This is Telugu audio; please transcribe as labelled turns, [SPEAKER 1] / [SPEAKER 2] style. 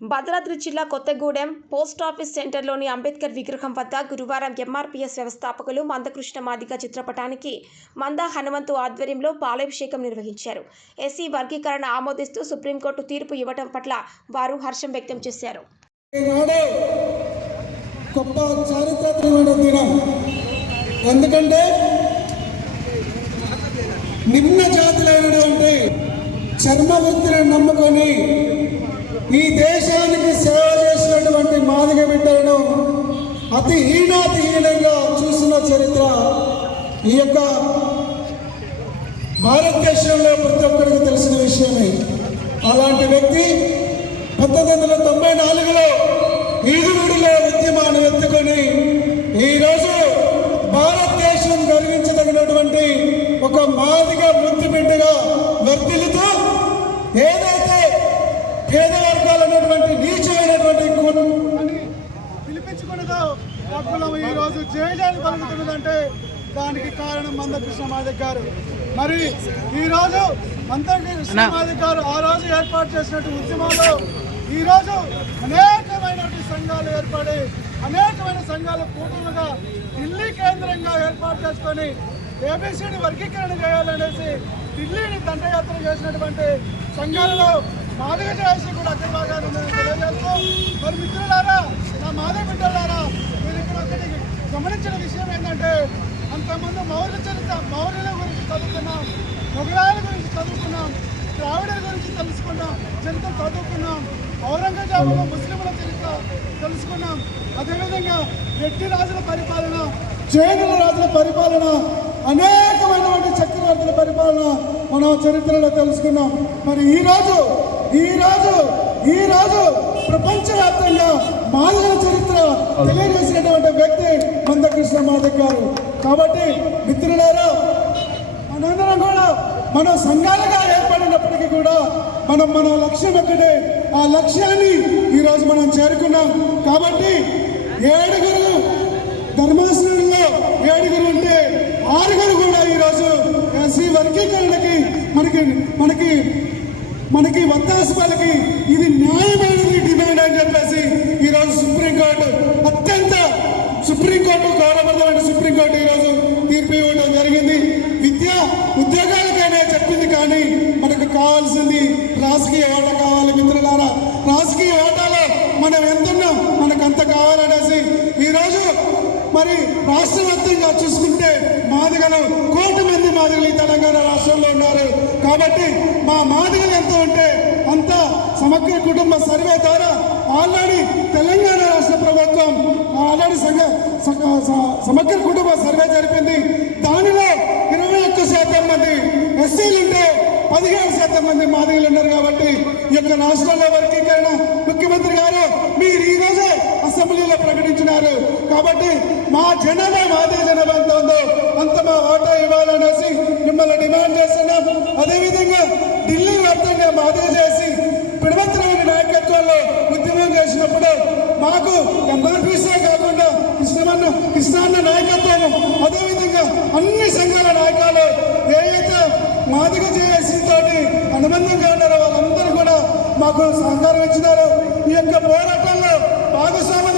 [SPEAKER 1] భద్రాద్రి జిల్లా కొత్తగూడెం పోస్టాఫీస్ సెంటర్లోని అంబేద్కర్ విగ్రహం వద్ద గురువారం ఎంఆర్పీఎస్ వ్యవస్థాపకులు మందకృష్ణ మాదిగ చిత్రపటానికి మంద హనుమంతు ఆధ్వర్యంలో పాలాభిషేకం నిర్వహించారు. ఎస్సీ వర్గీకరణ ఆమోదిస్తూ సుప్రీంకోర్టు తీర్పు ఇవ్వడం పట్ల వారు హర్షం వ్యక్తం చేశారు.
[SPEAKER 2] ఎందుకంటే నిమ్న జాతులైనటువంటి చర్మ వృత్తిని నమ్ముకొని ఈ దేశానికి సేవ చేసినటువంటి మాదిగ బిడ్డలను అతి హీనాతిహీనంగా చూసిన చరిత్ర ఈ యొక్క భారతదేశంలో ప్రతి ఒక్కరికి తెలిసిన విషయమే. అలాంటి వ్యక్తి పంతొమ్మిది వందల తొంభై నాలుగులో ఈదుగుడిలో ఉద్యమాన్ని ఎత్తుకొని ఈరోజు భారతదేశం గర్వించదగినటువంటి ఒక మాదిగ ముద్దు బిడ్డగా వర్తిల్లుతూ ఏదైతే
[SPEAKER 3] పేదవారు పిలిపించుకున్నదో హక్కులం ఈ రోజు జైలు కలుగుతున్నదంటే దానికి కారణం మందకృష్ణ మాదిక్ గారు. మరి ఈ రోజు మందకృష్ణ మాదిక్ గారు ఆ రోజు ఏర్పాటు చేసినట్టు ఉద్యమంలో ఈ రోజు అనేకమైనటువంటి సంఘాలు ఏర్పడి అనేకమైన సంఘాల కూటమిగా ఢిల్లీ కేంద్రంగా ఏర్పాటు చేసుకొని ఏబిసిడి వర్గీకరణ చేయాలనేసి ఢిల్లీని దండయాత్ర చేసినటువంటి సంఘాలలో మాదిగ చేసి కూడా అక్కడ భాగాన్ని నేను తెలియజేస్తూ మరి మిత్రులారా నా మాదిగ బిడ్డలారా ఒకటి గమనించిన విషయం ఏంటంటే అంతకుముందు మౌర్య చరిత్ర మౌర్యుల గురించి చదువుకున్నాం మొఘలాల గురించి చదువుకున్నాం ద్రావిడల గురించి తెలుసుకున్నాం చరిత్ర చదువుకున్నాం ఔరంగజేబులో ముస్లింల చరిత్ర తెలుసుకున్నాం. అదేవిధంగా రెడ్డి రాజుల పరిపాలన జైనుల రాజుల పరిపాలన అనేకమైనటువంటి చక్రవర్తుల పరిపాలన మనం చరిత్రలో తెలుసుకున్నాం. మరి ఈరోజు ఈరోజు ఈ రోజు ప్రపంచవ్యాప్తంగా మాదిగల చరిత్ర తెలియజేసినటువంటి వ్యక్తి మందకృష్ణ మాధవ్ గారు. కాబట్టి మిత్రులారా మనందరం కూడా మన సంఘాలుగా ఏర్పడినప్పటికీ కూడా మనం మన లక్ష్యం ఒకటే ఆ లక్ష్యాన్ని ఈరోజు మనం చేరుకున్నాం. కాబట్టి ఏడుగురు ధర్మాసనంలో ఏడుగురు ఉంటే ఆరుగురు కూడా ఈరోజు ఎస్సీ వర్గీకరణకి మనకి మనకి మనకి వత్తాసుపల్లికి ఇది న్యాయమైనది డిమాండ్ అని చెప్పేసి ఈరోజు సుప్రీంకోర్టు అత్యంత సుప్రీంకోర్టు గౌరవప్రదమైన సుప్రీంకోర్టు ఈరోజు తీర్పు ఇవ్వడం జరిగింది. విద్య ఉద్యోగాలకైనా చెప్పింది కానీ మనకు కావాల్సింది రాజకీయ ఓట కావాలి మిత్రులారా. రాజకీయ ఓటాలో మనం ఎంతున్నాం మనకు అంత కావాలనేసి ఈరోజు మరి రాష్ట్ర వ్యాప్తంగా చూసుకుంటే మాదిగలు కోటి మంది మాదిగలు ఈ తెలంగాణ రాష్ట్రంలో ఉన్నారు. కాబట్టి మా మాదిగలు ఎంత ఉంటే అంత సమగ్ర కుటుంబ సర్వే ద్వారా ఆల్రెడీ తెలంగాణ రాష్ట్ర ప్రభుత్వం ఆల్రెడీ సంఘ సమగ్ర కుటుంబ సర్వే జరిపింది. దానిలో ఇరవై ఒక్క శాతం మంది ఎస్సీలు ఉంటే పదిహేడు శాతం మంది మాదిగలు ఉన్నారు కాబట్టి ఈ యొక్క రాష్ట్రాల్లో వర్గీకరణ ముఖ్యమంత్రి గారు మీరు ఈరోజే అసెంబ్లీలో ప్రకటించినారు. కాబట్టి మా జనాభా మాదే జనం ఎంత ఉందో అంత మా వాటా ఇవ్వాలనేసి మిమ్మల్ని డిమాండ్ చేస్తున్నాం. అదేవిధంగా ఢిల్లీ వ్యాప్తంగా మాదే చేసి పిడవత్రమైన నాయకత్వంలో ఉద్యమం చేసినప్పుడు మాకు ఎంఆర్పీసే కాకుండా కృష్ణమన్న కృష్ణాన్న నాయకత్వం అదేవిధంగా అన్ని సంఘాల నాయకులు ఏవైతే మాదిగ చేసి తోటి అనుబంధంగా ఉన్నారో వాళ్ళందరూ కూడా మాకు సహకారం ఇచ్చినారు. ఈ యొక్క పోరాటంలో భాగస్వామ్యం